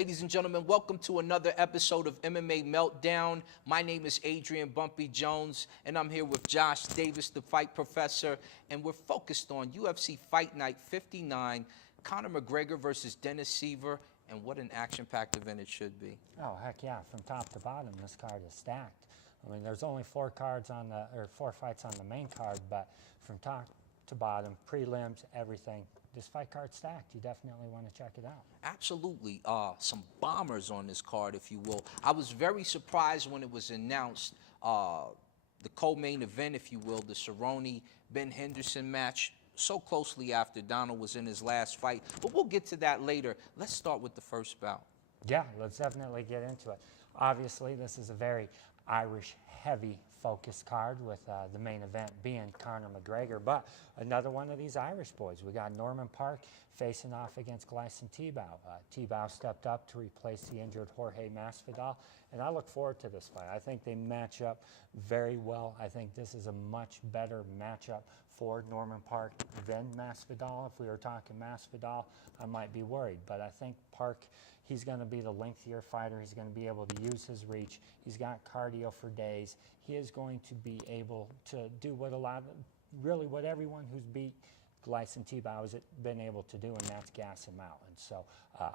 Ladies and gentlemen, welcome to another episode of MMA Meltdown. My name is Adrian Bumpy Jones, and I'm here with Josh Davis, the fight professor, and we're focused on UFC Fight Night 59, Conor McGregor versus Dennis Siver, and what an action-packed event it should be. Oh, heck yeah. From top to bottom, this card is stacked. I mean, there's only four fights on the main card, but from top to bottom, prelims, everything, this fight card's stacked. You definitely want to check it out. Absolutely. Some bombers on this card, if you will. I was very surprised when it was announced, the co-main event, if you will, the Cerrone-Ben Henderson match, so closely after Donald was in his last fight. But we'll get to that later. Let's start with the first bout. Yeah, let's definitely get into it. Obviously, this is a very Irish-heavy focus card with the main event being Conor McGregor, but another one of these Irish boys. We got Norman Park facing off against Gleison Tibau. Tibau stepped up to replace the injured Jorge Masvidal, and I look forward to this fight. I think they match up very well. I think this is a much better matchup for Norman Park than Masvidal. If we were talking Masvidal, I might be worried, but I think Park, he's going to be the lengthier fighter. He's going to be able to use his reach. He's got cardio for days. He is going to be able to do what everyone who's beat Gleison Tibau has been able to do, and that's gas him out. And so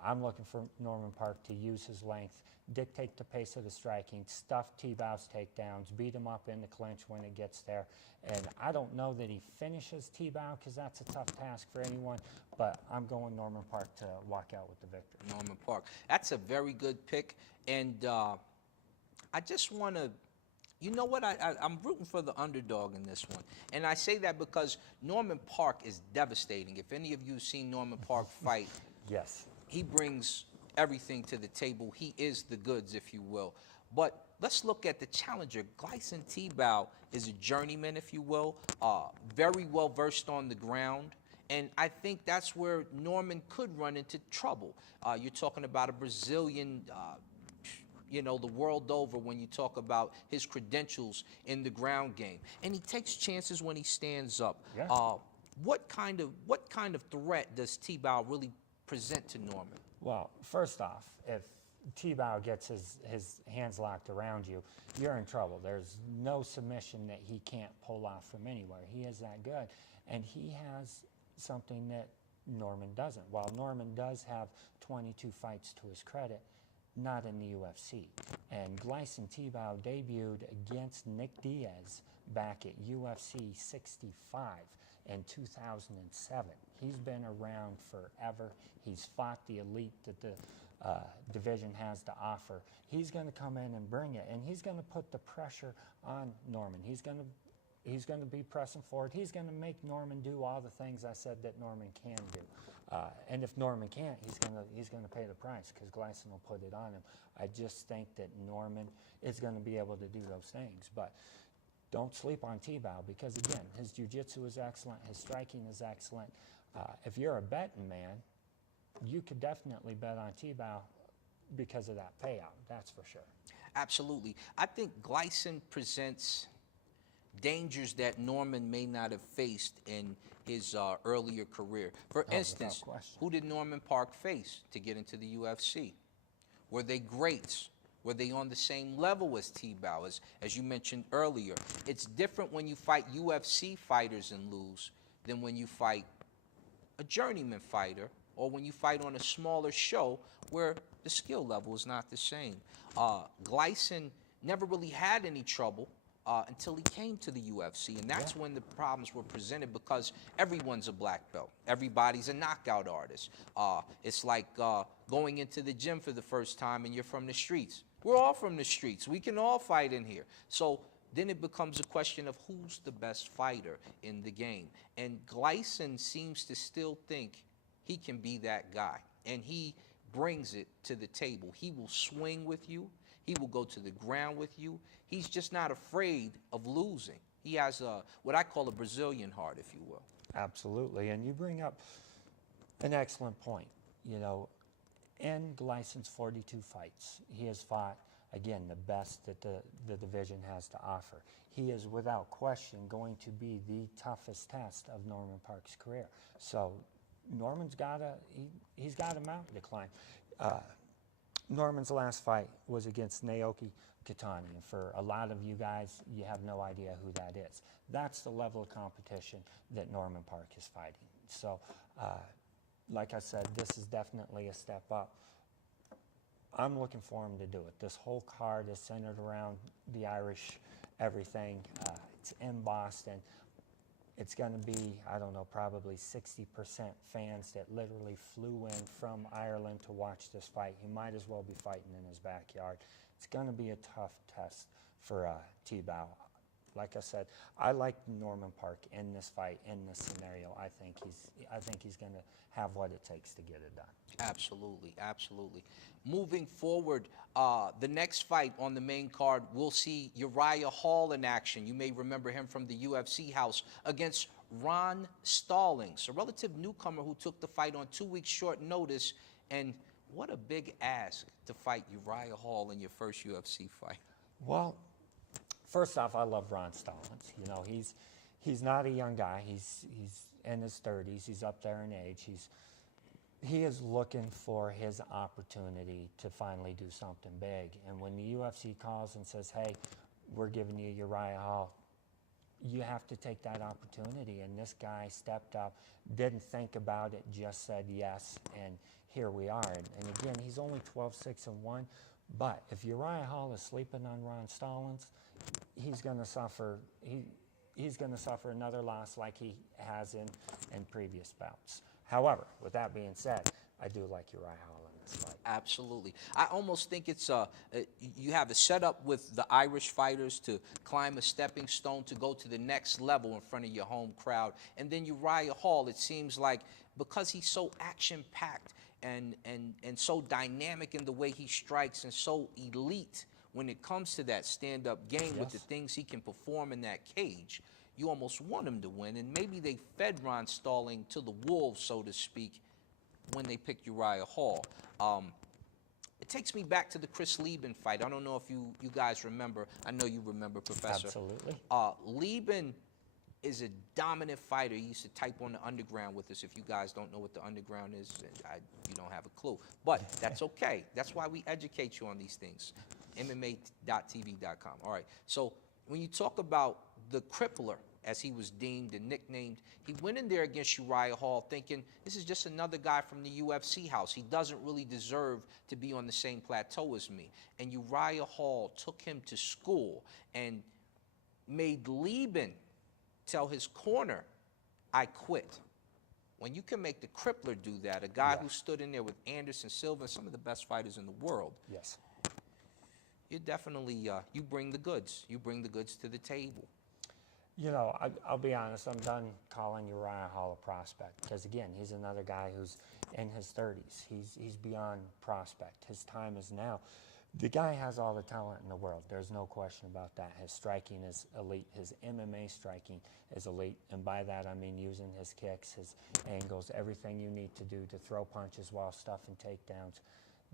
I'm looking for Norman Park to use his length, dictate the pace of the striking, stuff Tibau's takedowns, beat him up in the clinch when it gets there. And I don't know that he finishes Tibau because that's a tough task for anyone, but I'm going Norman Park to walk out with the victory. Norman Park. That's a very good pick. And I just want to, you know what, I'm rooting for the underdog in this one. And I say that because Norman Park is devastating. If any of you have seen Norman Park fight, yes, he brings everything to the table. He is the goods, if you will. But let's look at the challenger. Gleison Tibau is a journeyman, if you will, very well versed on the ground. And I think that's where Norman could run into trouble. You're talking about a Brazilian, you know, the world over when you talk about his credentials in the ground game. And he takes chances when he stands up. Yeah. What kind of threat does Tibau really present to Norman? Well, first off, if Tibau gets his hands locked around you, you're in trouble. There's no submission that he can't pull off from anywhere. He is that good. And he has something that Norman doesn't. While Norman does have 22 fights to his credit, not in the UFC. And Gleison Tibau debuted against Nick Diaz back at UFC 65 in 2007. He's been around forever. He's fought the elite that the division has to offer. He's going to come in and bring it, and he's going to put the pressure on Norman. He's going to be pressing forward. He's going to make Norman do all the things I said that Norman can do. And if Norman can't, he's going to pay the price because Gleison will put it on him. I just think that Norman is going to be able to do those things. But don't sleep on Tibau because, again, his jiu-jitsu is excellent. His striking is excellent. If you're a betting man, you could definitely bet on Tibau because of that payout. That's for sure. Absolutely. I think Gleison presents dangers that Norman may not have faced in his earlier career. For instance, who did Norman Park face to get into the UFC? Were they greats? Were they on the same level as Tibau? As you mentioned earlier, it's different when you fight UFC fighters and lose than when you fight a journeyman fighter or when you fight on a smaller show where the skill level is not the same. Gleison never really had any trouble until he came to the UFC, and that's when the problems were presented because everyone's a black belt. Everybody's a knockout artist. It's like going into the gym for the first time and you're from the streets. We're all from the streets. We can all fight in here. So then it becomes a question of who's the best fighter in the game. And Gleison seems to still think he can be that guy, and he brings it to the table. He will swing with you. He will go to the ground with you. He's just not afraid of losing. He has what I call a Brazilian heart, if you will. Absolutely, and you bring up an excellent point. You know, in Gleison's 42 fights, he has fought, again, the best that the division has to offer. He is, without question, going to be the toughest test of Norman Park's career. So Norman's got he's got a mountain to climb. Norman's last fight was against Naoki Katani, and for a lot of you guys, you have no idea who that is. That's the level of competition that Norman Park is fighting. So, like I said, this is definitely a step up. I'm looking for him to do it. This whole card is centered around the Irish everything. It's in Boston. It's going to be, I don't know, probably 60% fans that literally flew in from Ireland to watch this fight. He might as well be fighting in his backyard. It's going to be a tough test for T-Bow. Like I said, I like Norman Park in this fight, in this scenario. I think he's going to have what it takes to get it done. Absolutely, absolutely. Moving forward, the next fight on the main card, we'll see Uriah Hall in action. You may remember him from the UFC house against Ron Stallings, a relative newcomer who took the fight on 2 weeks short notice. And what a big ask to fight Uriah Hall in your first UFC fight. Well, first off, I love Ron Stallings. You know, he's not a young guy. He's in his 30s. He's up there in age. He is looking for his opportunity to finally do something big. And when the UFC calls and says, hey, we're giving you Uriah Hall, you have to take that opportunity. And this guy stepped up, didn't think about it, just said yes, and here we are. And again, he's only 12-6-1, but if Uriah Hall is sleeping on Ron Stallings, he's going to suffer. He's going to suffer another loss like he has in previous bouts. However, with that being said, I do like Uriah Hall in this fight. Absolutely. I almost think it's you have a setup with the Irish fighters to climb a stepping stone to go to the next level in front of your home crowd. And then Uriah Hall, it seems like, because he's so action-packed and so dynamic in the way he strikes and so elite when it comes to that stand-up game, yes, with the things he can perform in that cage, you almost want him to win. And maybe they fed Ron Stallings to the wolves, so to speak, when they picked Uriah Hall. It takes me back to the Chris Lieben fight. I don't know if you guys remember. I know you remember, Professor. Absolutely. Lieben is a dominant fighter. He used to type on the underground with us. If you guys don't know what the underground is, you don't have a clue. But that's okay. That's why we educate you on these things. MMA.tv.com. All right. So when you talk about the crippler, as he was deemed and nicknamed, he went in there against Uriah Hall thinking, this is just another guy from the UFC house. He doesn't really deserve to be on the same plateau as me. And Uriah Hall took him to school and made Lieben tell his corner, I quit. When you can make the crippler do that, a guy who stood in there with Anderson Silva, some of the best fighters in the world, yes, you definitely, you bring the goods. You bring the goods to the table. You know, I'll be honest, I'm done calling Uriah Hall a prospect because, again, he's another guy who's in his 30s. He's beyond prospect. His time is now. The guy has all the talent in the world. There's no question about that. His striking is elite. His MMA striking is elite. And by that, I mean using his kicks, his angles, everything you need to do to throw punches while stuffing takedowns.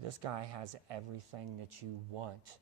This guy has everything that you want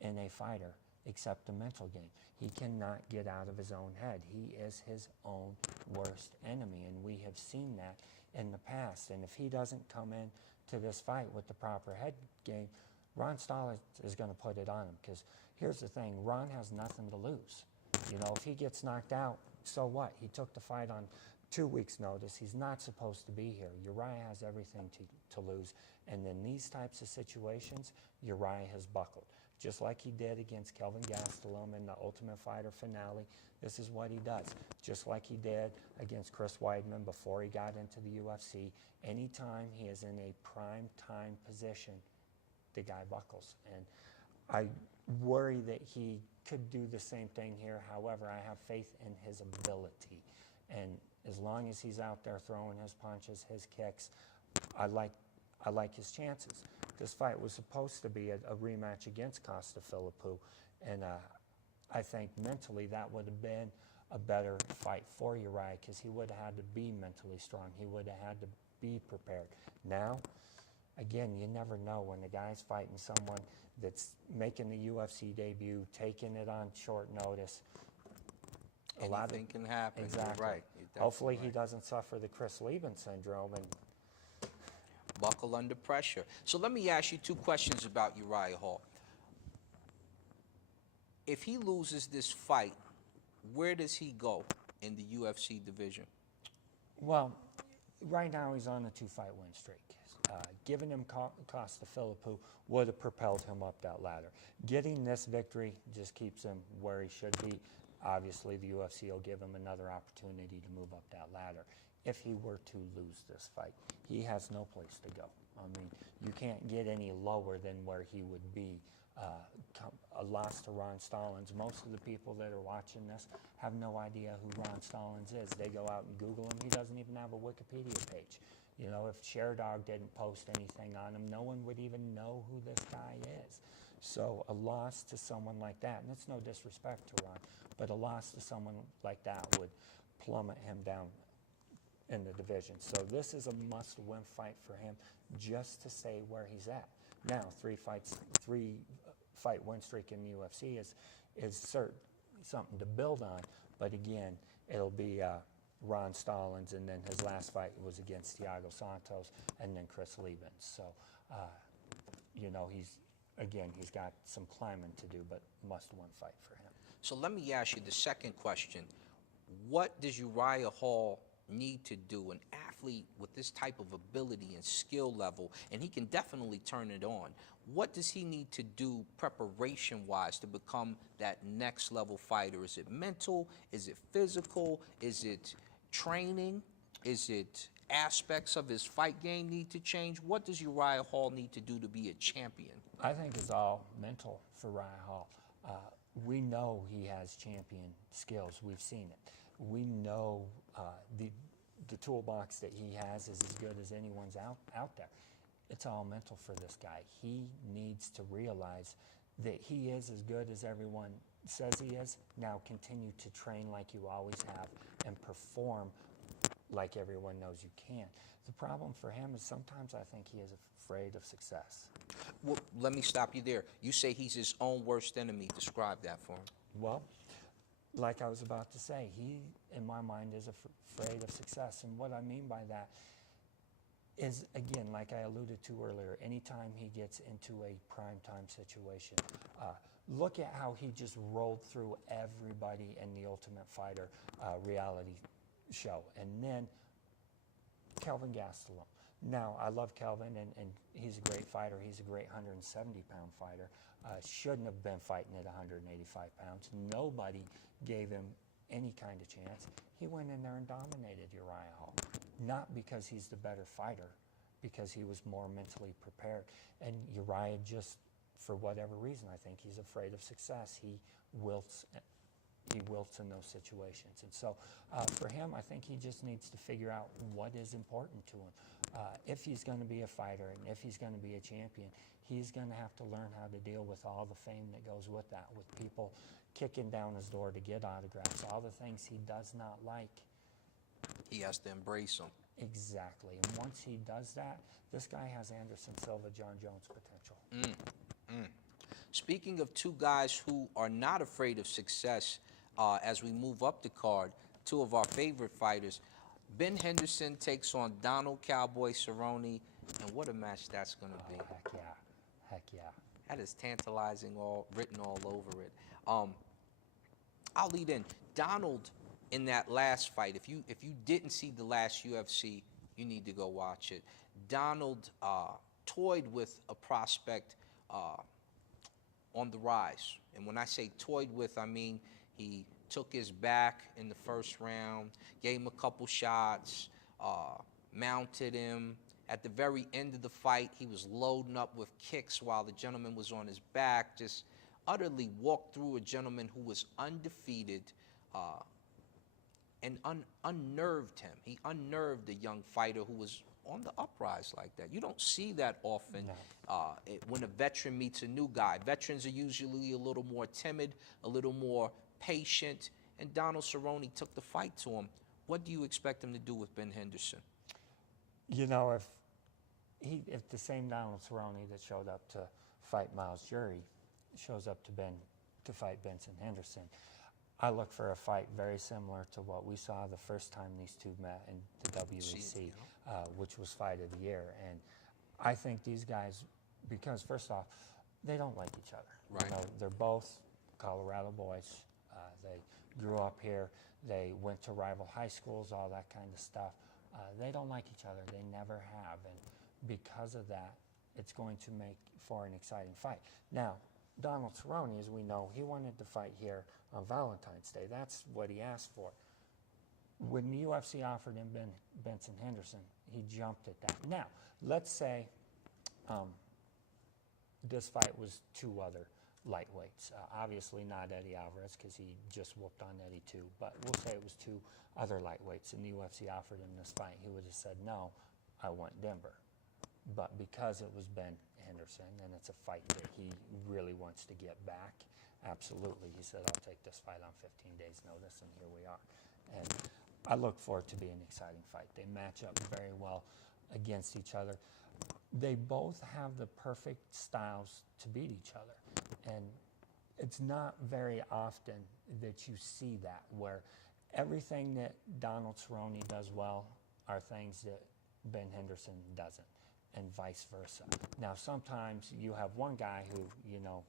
in a fighter except the mental game. He cannot get out of his own head. He is his own worst enemy, and we have seen that in the past. And if he doesn't come in to this fight with the proper head game, Ron Stallings is going to put it on him, because here's the thing, Ron has nothing to lose. You know, if he gets knocked out, so what? He took the fight on 2 weeks' notice. He's not supposed to be here. Uriah has everything to lose. And in these types of situations, Uriah has buckled. Just like he did against Kelvin Gastelum in the Ultimate Fighter finale, this is what he does. Just like he did against Chris Weidman before he got into the UFC, anytime he is in a prime time position, the guy buckles. And I worry that he could do the same thing here. However, I have faith in his ability. And as long as he's out there throwing his punches, his kicks, I like his chances. This fight was supposed to be a rematch against Costa Philippou, and I think mentally that would have been a better fight for Uriah, because he would have had to be mentally strong. He would have had to be prepared. Now, again, you never know when the guy's fighting someone that's making the UFC debut, taking it on short notice. Anything can happen. Exactly. You're right. Hopefully he doesn't suffer the Chris Lieben syndrome. And Buckle under pressure. So let me ask you 2 questions about Uriah Hall. If he loses this fight, where does he go in the UFC division? Well, right now he's on a 2-fight win streak. Giving him Costa Philippou would have propelled him up that ladder. Getting this victory just keeps him where he should be. Obviously, the UFC will give him another opportunity to move up that ladder. If he were to lose this fight, he has no place to go. I mean, you can't get any lower than where he would be. A loss to Ron Stallings. Most of the people that are watching this have no idea who Ron Stallings is. They go out and Google him. He doesn't even have a Wikipedia page. You know, if Sherdog didn't post anything on him, no one would even know who this guy is. So a loss to someone like that, and it's no disrespect to Ron, but a loss to someone like that would plummet him down in the division. So this is a must-win fight for him just to stay where he's at. Now, 3-fight win streak in the UFC is something to build on, but again, it'll be Ron Stallings, and then his last fight was against Thiago Santos, and then Chris Lieben. So, you know, he's got some climbing to do, but must-win fight for him. So let me ask you the second question. What does Uriah Hall need to do? An athlete with this type of ability and skill level, and he can definitely turn it on. What does he need to do preparation-wise to become that next level fighter? Is it mental? Is it physical? Is it training? Is it aspects of his fight game need to change? What does Uriah Hall need to do to be a champion? I think it's all mental for Uriah Hall. We know he has champion skills. We've seen it. We know the toolbox that he has is as good as anyone's out there. It's all mental for this guy. He needs to realize that he is as good as everyone says he is. Now continue to train like you always have and perform like everyone knows you can. The problem for him is sometimes I think he is afraid of success. Well, let me stop you there. You say he's his own worst enemy. Describe that for him. Well, like I was about to say, he, in my mind, is afraid of success. And what I mean by that is, again, like I alluded to earlier, anytime he gets into a primetime situation, look at how he just rolled through everybody in the Ultimate Fighter reality show. And then Kelvin Gastelum. Now, I love Kelvin, and he's a great fighter. He's a great 170-pound fighter. Shouldn't have been fighting at 185 pounds. Nobody gave him any kind of chance. He went in there and dominated Uriah Hall. Not because he's the better fighter, because he was more mentally prepared. And Uriah just, for whatever reason, I think he's afraid of success. He wilts in those situations. And so for him, I think he just needs to figure out what is important to him. If he's going to be a fighter and if he's going to be a champion, he's going to have to learn how to deal with all the fame that goes with that, with people kicking down his door to get autographs, all the things he does not like. He has to embrace them. Exactly. And once he does that, this guy has Anderson Silva, John Jones potential. Speaking of 2 guys who are not afraid of success, as we move up the card, 2 of our favorite fighters, Ben Henderson takes on Donald Cowboy Cerrone, and what a match that's going to be. Heck yeah. Heck yeah. That is tantalizing, written all over it. I'll lead in. Donald, in that last fight, if you didn't see the last UFC, you need to go watch it. Donald toyed with a prospect on the rise. And when I say toyed with, I mean he took his back in the first round, gave him a couple shots, mounted him. At the very end of the fight, he was loading up with kicks while the gentleman was on his back, just utterly walked through a gentleman who was undefeated and unnerved him. He unnerved a young fighter who was on the uprise like that. You don't see that often. No. When a veteran meets a new guy. Veterans are usually a little more timid, a little more patient, and Donald Cerrone took the fight to him. What do you expect him to do with Ben Henderson? You know, if the same Donald Cerrone that showed up to fight Miles Jury shows up to fight Benson Henderson, I look for a fight very similar to what we saw the first time these 2 met in the WEC, which was Fight of the Year. And I think these guys, because first off, they don't like each other. Right. You know, they're both Colorado boys. They grew up here. They went to rival high schools, all that kind of stuff. They don't like each other. They never have. And because of that, it's going to make for an exciting fight. Now, Donald Cerrone, as we know, he wanted to fight here on Valentine's Day. That's what he asked for. When the UFC offered him Benson Henderson, he jumped at that. Now, let's say this fight was two other lightweights. Obviously not Eddie Alvarez, because he just whooped on Eddie too, but we'll say it was two other lightweights, and the UFC offered him this fight. He would have said, no, I want Denver. But because it was Ben Henderson, and it's a fight that he really wants to get back, absolutely, he said, I'll take this fight on 15 days' notice, and here we are. And I look for it to be an exciting fight. They match up very well against each other. They both have the perfect styles to beat each other. And it's not very often that you see that, where everything that Donald Cerrone does well are things that Ben Henderson doesn't, and vice versa. Now, sometimes you have one guy who, you know,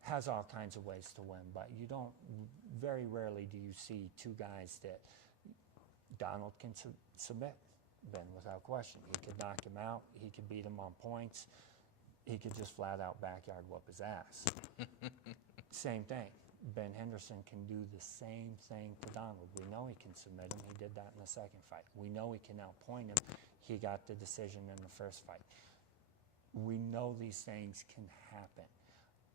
has all kinds of ways to win, but you don't, very rarely do you see two guys that Donald can submit Ben without question. He could knock him out, he could beat him on points, he could just flat out backyard whoop his ass. Same thing. Ben Henderson can do the same thing to Donald. We know he can submit him. He did that in the second fight. We know he can outpoint him. He got the decision in the first fight. We know these things can happen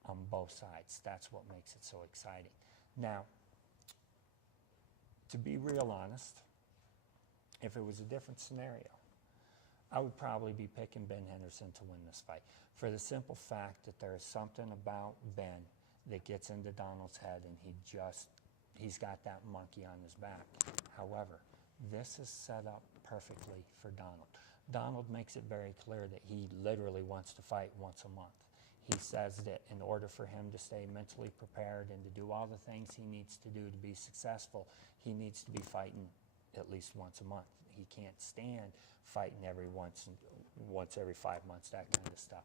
on both sides. That's what makes it so exciting. Now, to be real honest, if it was a different scenario, I would probably be picking Ben Henderson to win this fight, for the simple fact that there is something about Ben that gets into Donald's head, and he's got that monkey on his back. However, this is set up perfectly for Donald. Donald makes it very clear that he literally wants to fight once a month. He says that in order for him to stay mentally prepared and to do all the things he needs to do to be successful, he needs to be fighting at least once a month. He can't stand fighting once every 5 months, that kind of stuff.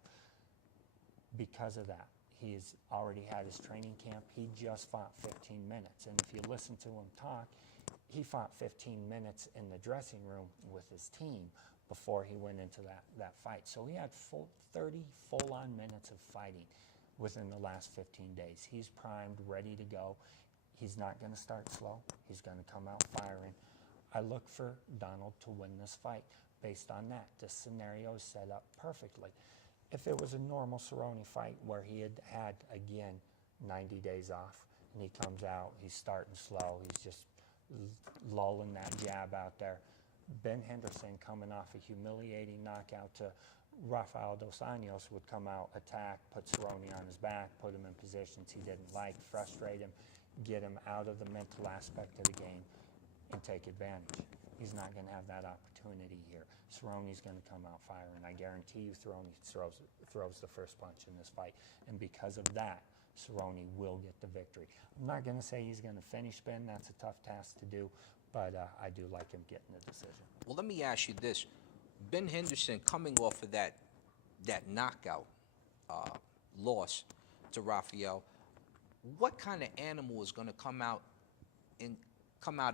Because of that, he's already had his training camp. He just fought 15 minutes. And if you listen to him talk, he fought 15 minutes in the dressing room with his team before he went into that fight. So he had 30 full-on minutes of fighting within the last 15 days. He's primed, ready to go. He's not going to start slow. He's going to come out firing. I look for Donald to win this fight based on that. This scenario is set up perfectly. If it was a normal Cerrone fight where he had, again, 90 days off, and he comes out, he's starting slow, he's just lulling that jab out there. Ben Henderson, coming off a humiliating knockout to Rafael Dos Anjos, would come out, attack, put Cerrone on his back, put him in positions he didn't like, frustrate him, get him out of the mental aspect of the game, and take advantage. He's not going to have that opportunity here. Cerrone's going to come out firing. I guarantee you Cerrone throws the first punch in this fight. And because of that, Cerrone will get the victory. I'm not going to say he's going to finish Ben. That's a tough task to do. But I do like him getting the decision. Well, let me ask you this. Ben Henderson, coming off of that knockout loss to Rafael, what kind of animal is going to come out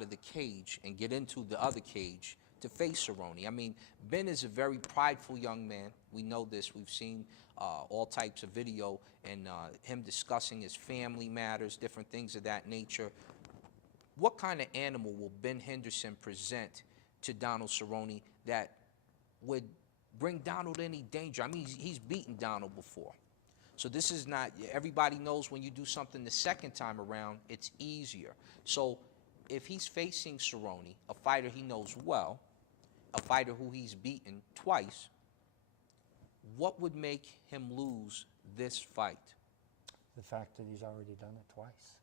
of the cage and get into the other cage to face Cerrone? I mean, Ben is a very prideful young man. We know this. We've seen all types of video and him discussing his family matters, different things of that nature. What kind of animal will Ben Henderson present to Donald Cerrone that would bring Donald any danger? I mean, he's beaten Donald before. So this is not, everybody knows when you do something the second time around, it's easier. So if he's facing Cerrone, a fighter he knows well, a fighter who he's beaten twice, what would make him lose this fight? The fact that he's already done it twice.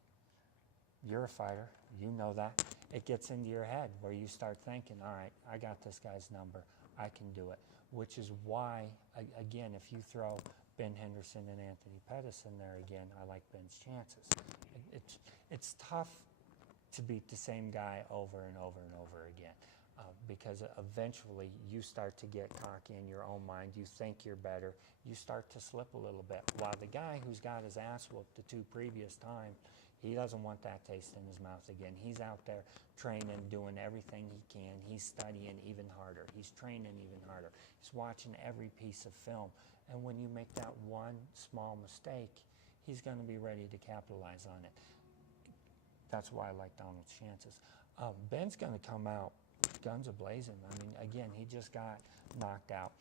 You're a fighter, you know that. It gets into your head where you start thinking, all right, I got this guy's number, I can do it. Which is why, again, if you throw Ben Henderson and Anthony Pettis in there again, I like Ben's chances. It's tough to beat the same guy over and over and over again. because eventually you start to get cocky in your own mind. You think you're better. You start to slip a little bit. While the guy who's got his ass whooped the 2 previous times, he doesn't want that taste in his mouth again. He's out there training, doing everything he can. He's studying even harder. He's training even harder. He's watching every piece of film. And when you make that one small mistake, he's going to be ready to capitalize on it. That's why I like Donald's chances. Ben's going to come out guns a-blazing. I mean, again, he just got knocked out.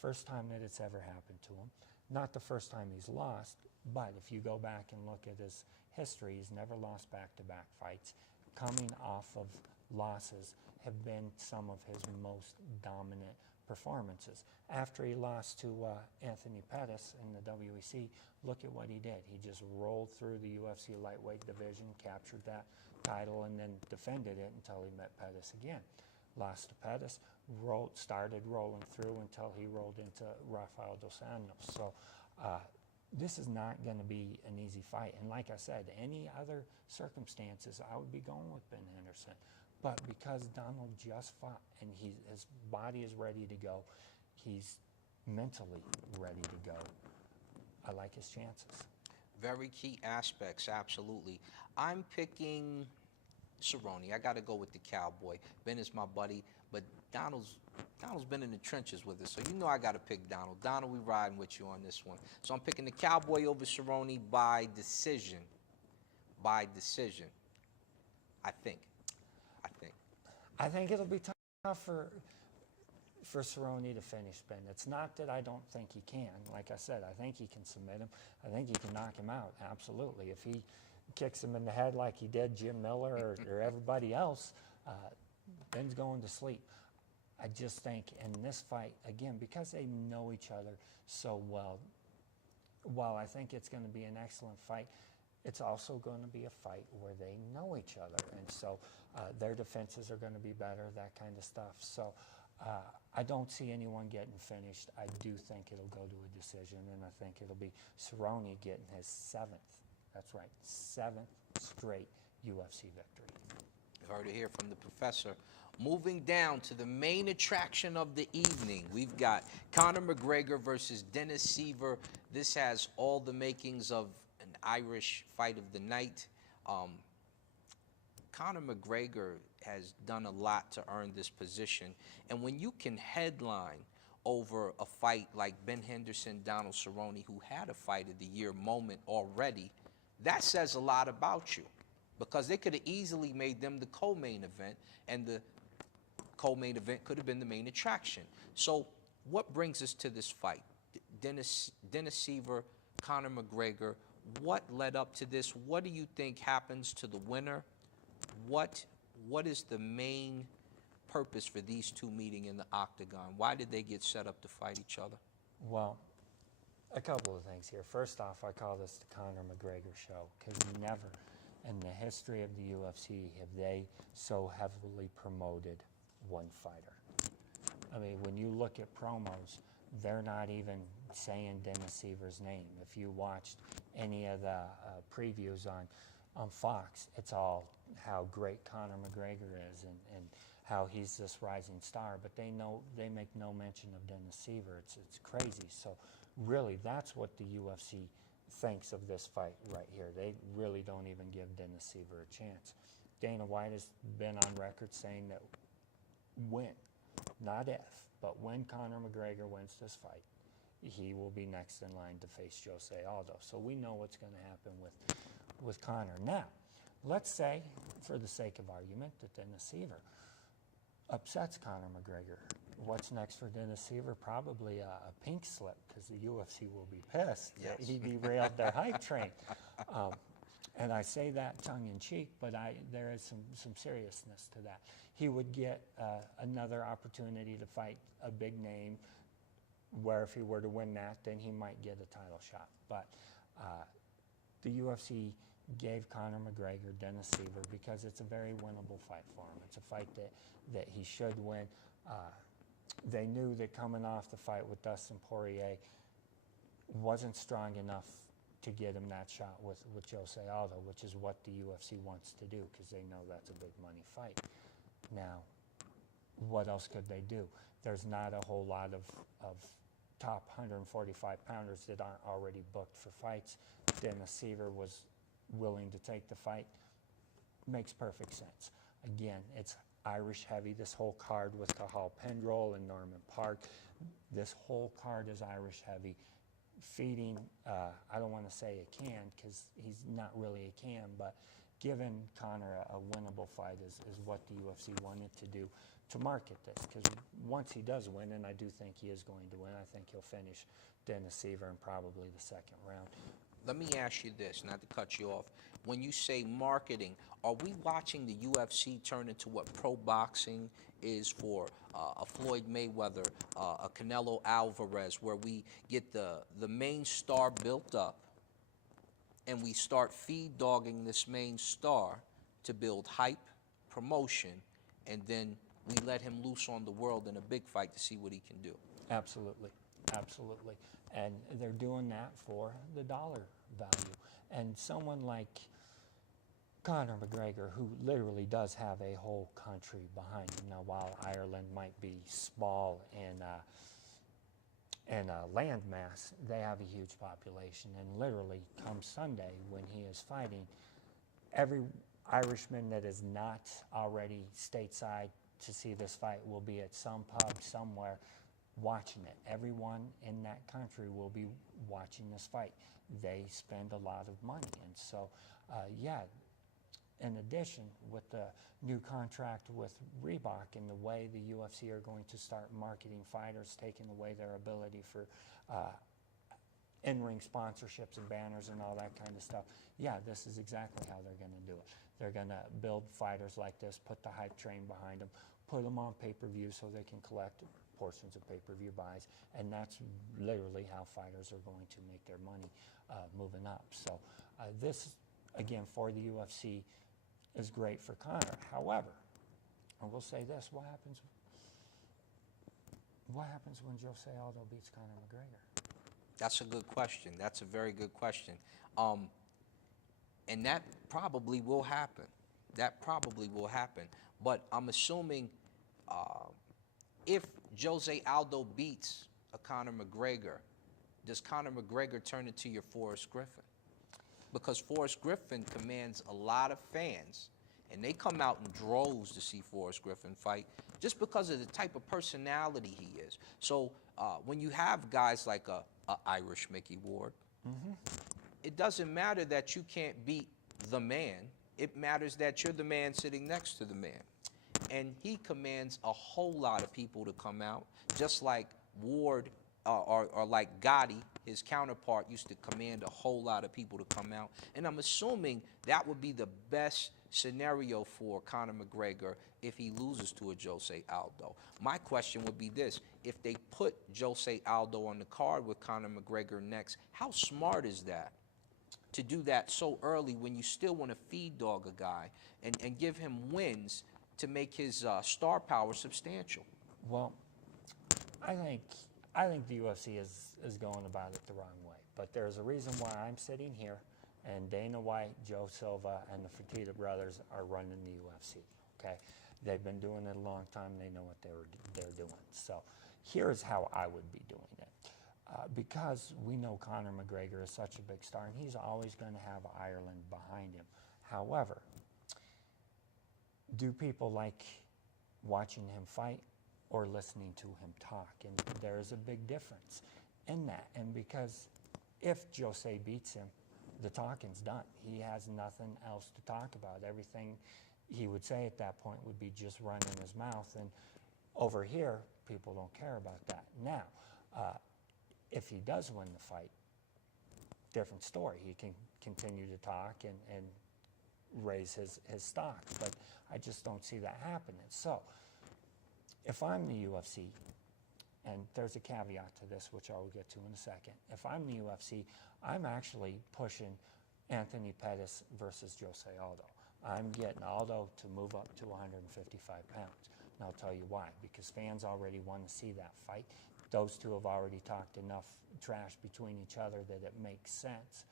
First time that it's ever happened to him. Not the first time he's lost, but if you go back and look at his history, he's never lost back-to-back fights. Coming off of losses have been some of his most dominant performances. After he lost to Anthony Pettis in the WEC, look at what he did. He just rolled through the UFC lightweight division, captured that title, and then defended it until he met Pettis again. Lost to Pettis, started rolling through until he rolled into Rafael dos Anjos. So this is not going to be an easy fight. And like I said, any other circumstances, I would be going with Ben Henderson. But because Donald just fought and his body is ready to go, he's mentally ready to go, I like his chances. Very key aspects, absolutely. I'm picking Cerrone. I got to go with the Cowboy. Ben is my buddy, but Donald's been in the trenches with us, so you know I got to pick Donald. Donald, we riding with you on this one. So I'm picking the Cowboy over Cerrone by decision. By decision, I think. I think it'll be tough for Cerrone to finish Ben. It's not that I don't think he can. Like I said, I think he can submit him. I think he can knock him out, absolutely. If he kicks him in the head like he did Jim Miller or everybody else, Ben's going to sleep. I just think in this fight, again, because they know each other so well, while I think it's going to be an excellent fight, it's also going to be a fight where they know each other. And so their defenses are going to be better, that kind of stuff. So I don't see anyone getting finished. I do think it'll go to a decision, and I think it'll be Cerrone getting his 7th, that's right, 7th straight UFC victory. You heard it here from the professor. Moving down to the main attraction of the evening, we've got Conor McGregor versus Dennis Siver. This has all the makings of an Irish fight of the night. Conor McGregor has done a lot to earn this position, and when you can headline over a fight like Ben Henderson, Donald Cerrone, who had a fight of the year moment already, that says a lot about you, because they could have easily made them the co-main event, and the co-main event could have been the main attraction. So what brings us to this fight? Dennis Siver, Conor McGregor, what led up to this? What do you think happens to the winner? What is the main purpose for these two meeting in the octagon? Why did they get set up to fight each other? Well, a couple of things here. First off, I call this the Conor McGregor show, because never in the history of the UFC have they so heavily promoted one fighter. I mean, when you look at promos, they're not even saying Dennis Siver's name. If you watched any of the previews on Fox, it's all how great Conor McGregor is and how he's this rising star, but they make no mention of Dennis Siver. It's crazy. So really, that's what the UFC thinks of this fight right here. They really don't even give Dennis Siver a chance. Dana White has been on record saying that when, not if, but when Conor McGregor wins this fight, he will be next in line to face Jose Aldo. So we know what's going to happen with Conor. Now, let's say, for the sake of argument, that Dennis Siver upsets Conor McGregor. What's next for Dennis Siver? Probably a pink slip, because the UFC will be pissed that he derailed their hype train. And I say that tongue-in-cheek, but there is some seriousness to that. He would get another opportunity to fight a big name, where if he were to win that, then he might get a title shot. But the UFC gave Conor McGregor Dennis Siver because it's a very winnable fight for him. It's a fight that he should win. They knew that coming off the fight with Dustin Poirier wasn't strong enough to get him that shot with Jose Aldo, which is what the UFC wants to do, because they know that's a big money fight. Now, what else could they do? There's not a whole lot of top 145 pounders that aren't already booked for fights. Dennis Seaver was willing to take the fight. Makes perfect sense. Again, it's Irish heavy. This whole card with Cathal Pendrell and Norman Park, this whole card is Irish heavy. Feeding, I don't want to say a can because he's not really a can, but giving Conor a winnable fight is what the UFC wanted to do to market this. Because once he does win, and I do think he is going to win, I think he'll finish Dennis Seaver in probably the second round. Let me ask you this, not to cut you off. When you say marketing, are we watching the UFC turn into what pro boxing is for a Floyd Mayweather, a Canelo Alvarez, where we get the main star built up and we start feed dogging this main star to build hype, promotion, and then we let him loose on the world in a big fight to see what he can do? Absolutely, absolutely. And they're doing that for the dollar value. And someone like Conor McGregor, who literally does have a whole country behind him. Now, while Ireland might be small in land mass, they have a huge population. And literally, come Sunday, when he is fighting, every Irishman that is not already stateside to see this fight will be at some pub somewhere watching it. Everyone in that country will be watching this fight. They spend a lot of money. And so, yeah, in addition, with the new contract with Reebok and the way the UFC are going to start marketing fighters, taking away their ability for in-ring sponsorships and banners and all that kind of stuff, yeah, this is exactly how they're going to do it. They're going to build fighters like this, put the hype train behind them, put them on pay-per-view so they can collect portions of pay-per-view buys, and that's literally how fighters are going to make their money moving up. So this, again, for the UFC is great for Conor. However, I will say this, what happens when Jose Aldo beats Conor McGregor? That's a good question. That's a very good question. And that probably will happen. That probably will happen. But I'm assuming if Jose Aldo beats a Conor McGregor, does Conor McGregor turn into your Forrest Griffin? Because Forrest Griffin commands a lot of fans, and they come out in droves to see Forrest Griffin fight just because of the type of personality he is. So when you have guys like a Irish Mickey Ward, it doesn't matter that you can't beat the man. It matters that you're the man sitting next to the man. And he commands a whole lot of people to come out, just like Ward or like Gotti, his counterpart, used to command a whole lot of people to come out. And I'm assuming that would be the best scenario for Conor McGregor if he loses to a Jose Aldo. My question would be this: if they put Jose Aldo on the card with Conor McGregor next, how smart is that to do that so early when you still want to feed dog a guy and give him wins to make his star power substantial? Well, I think the UFC is going about it the wrong way. But there's a reason why I'm sitting here, and Dana White, Joe Silva, and the Fertitta brothers are running the UFC. Okay, they've been doing it a long time. They know what they're doing. So here's how I would be doing it. Because we know Conor McGregor is such a big star, and he's always going to have Ireland behind him. However, do people like watching him fight or listening to him talk? And there's a big difference in that. And because if Jose beats him, the talking's done. He has nothing else to talk about. Everything he would say at that point would be just running his mouth. And over here, people don't care about that. Now, if he does win the fight, different story. He can continue to talk and raise his stock. But I just don't see that happening. So if I'm the UFC, and there's a caveat to this, which I will get to in a second. If I'm the UFC, I'm actually pushing Anthony Pettis versus Jose Aldo. I'm getting Aldo to move up to 155 pounds. And I'll tell you why. Because fans already want to see that fight. Those two have already talked enough trash between each other that it makes sense.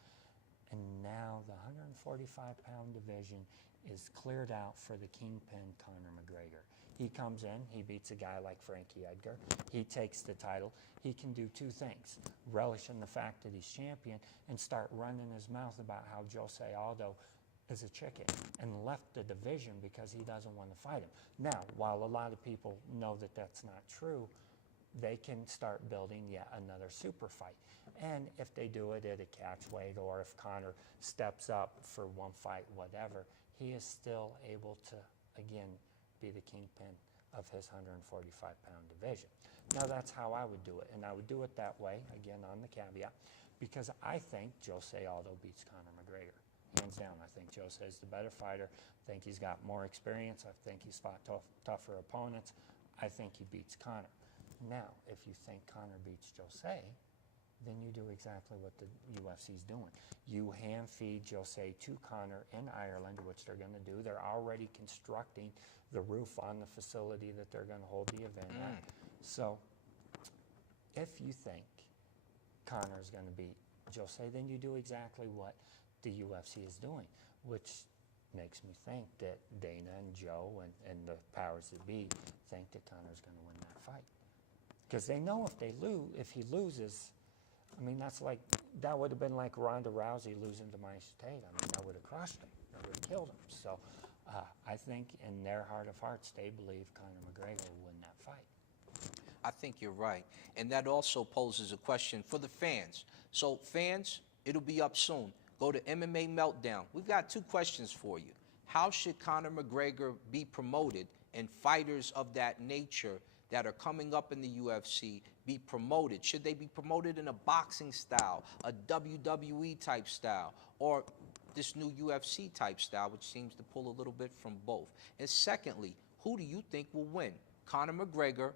And now the 145-pound division is cleared out for the kingpin, Conor McGregor. He comes in, he beats a guy like Frankie Edgar, he takes the title. He can do two things: relish in the fact that he's champion and start running his mouth about how Jose Aldo is a chicken and left the division because he doesn't want to fight him. Now, while a lot of people know that that's not true, they can start building yet another super fight. And if they do it at a catch weight, or if Conor steps up for one fight, whatever, he is still able to, again, be the kingpin of his 145-pound division. Now, that's how I would do it, and I would do it that way, again, on the caveat, because I think Jose Aldo beats Conor McGregor. Hands down, I think Jose is the better fighter. I think he's got more experience. I think he's fought tougher opponents. I think he beats Conor. Now, if you think Conor beats Jose, then you do exactly what the UFC's doing. You hand feed Jose to Conor in Ireland, which they're going to do. They're already constructing the roof on the facility that they're going to hold the event at. So if you think Conor is going to beat Jose, then you do exactly what the UFC is doing, which makes me think that Dana and Joe and the powers that be think that Conor's going to win that fight. Because they know if he loses, I mean, that would have been like Ronda Rousey losing to Miesha Tate. I mean, that would have crushed him. That would have killed him. So I think in their heart of hearts, they believe Conor McGregor will win that fight. I think you're right. And that also poses a question for the fans. So fans, it'll be up soon. Go to MMA Meltdown. We've got two questions for you. How should Conor McGregor be promoted, and fighters of that nature that are coming up in the UFC be promoted? Should they be promoted in a boxing style, a WWE type style, or this new UFC type style, which seems to pull a little bit from both? And secondly, who do you think will win, Conor McGregor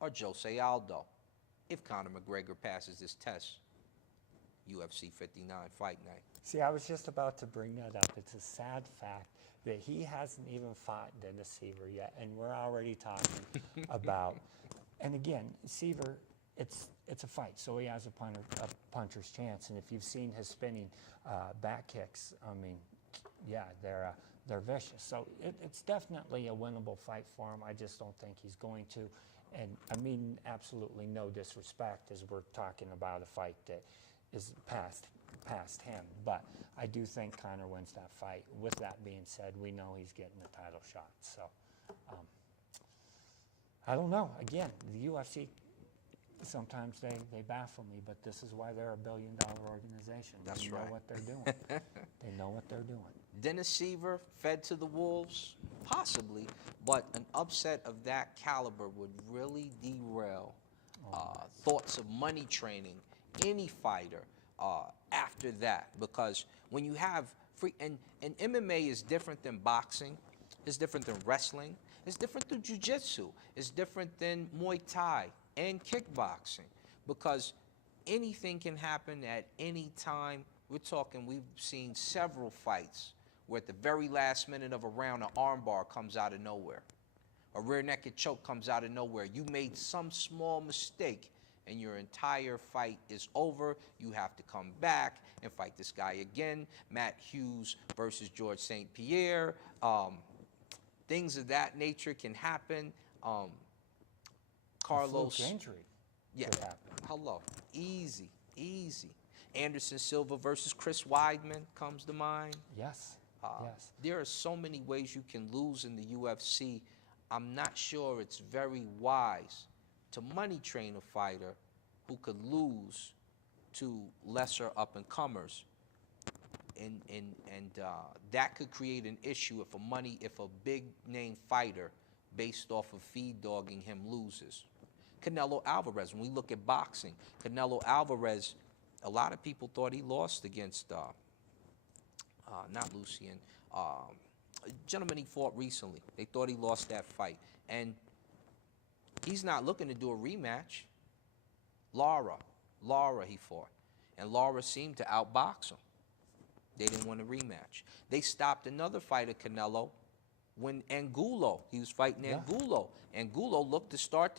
or Jose Aldo, if Conor McGregor passes this test? UFC 59 fight night. See, I was just about to bring that up. It's a sad fact that he hasn't even fought Dennis Seaver yet, and we're already talking about. And again, Seaver, it's a fight, so he has a puncher's chance. And if you've seen his spinning back kicks, I mean, yeah, they're vicious. So it's definitely a winnable fight for him. I just don't think he's going to. And I mean, absolutely no disrespect, as we're talking about a fight that is past him, but I do think Conor wins that fight. With that being said, we know he's getting a title shot. So I don't know. Again, the UFC, sometimes they baffle me, but this is why they're a billion-dollar organization. That's they right. know what they're doing. They know what they're doing. Dennis Seaver fed to the wolves, possibly, but an upset of that caliber would really derail thoughts of money training any fighter after that, because when you have free, and MMA is different than boxing, it's different than wrestling, it's different than jiu-jitsu, it's different than Muay Thai and kickboxing, because anything can happen at any time. We're talking, we've seen several fights where at the very last minute of a round, an armbar comes out of nowhere, a rear naked choke comes out of nowhere. You made some small mistake and your entire fight is over. You have to come back and fight this guy again. Matt Hughes versus George St. Pierre. Things of that nature can happen. Carlos. Fluke injury. Yeah. Hello. Easy. Anderson Silva versus Chris Weidman comes to mind. Yes. Yes. There are so many ways you can lose in the UFC. I'm not sure it's very wise to money train a fighter who could lose to lesser up-and-comers, and that could create an issue if a big-name fighter based off of feed-dogging him loses. Canelo Alvarez, when we look at boxing, Canelo Alvarez, a lot of people thought he lost against, not Lucien, a gentleman he fought recently. They thought he lost that fight. And he's not looking to do a rematch. Lara he fought. And Lara seemed to outbox him. They didn't want a rematch. They stopped another fight of Canelo when Angulo, he was fighting Angulo. Angulo looked to start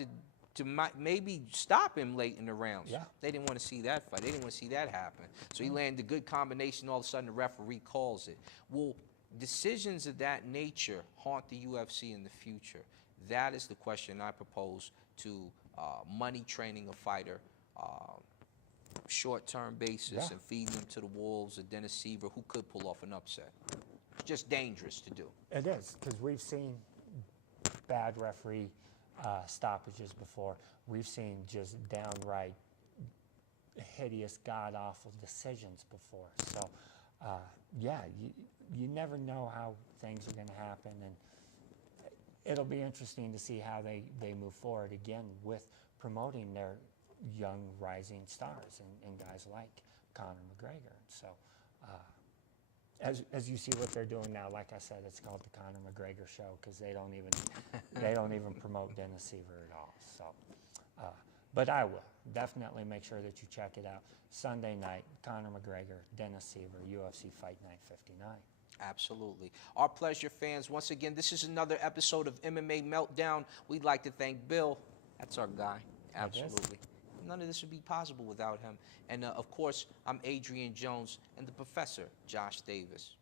to maybe stop him late in the rounds. Yeah. They didn't want to see that fight. They didn't want to see that happen. So he landed a good combination. All of a sudden, the referee calls it. Well, decisions of that nature haunt the UFC in the future. That is the question I propose to money training a fighter, short-term basis, and feeding them to the wolves, a Dennis Seaver who could pull off an upset. It's just dangerous to do. It is, because we've seen bad referee stoppages before. We've seen just downright hideous, god-awful decisions before. So, yeah, you never know how things are going to happen, and it'll be interesting to see how they move forward again with promoting their young rising stars and guys like Conor McGregor. So, as you see what they're doing now, like I said, it's called the Conor McGregor Show because they don't even promote Dennis Seaver at all. So, but I will definitely make sure that you check it out. Sunday night, Conor McGregor, Dennis Seaver, UFC Fight Night 59. Absolutely. Our pleasure, fans. Once again, this is another episode of MMA Meltdown. We'd like to thank Bill. That's our guy. Absolutely. None of this would be possible without him. And, of course, I'm Adrian Jones and the Professor, Josh Davis.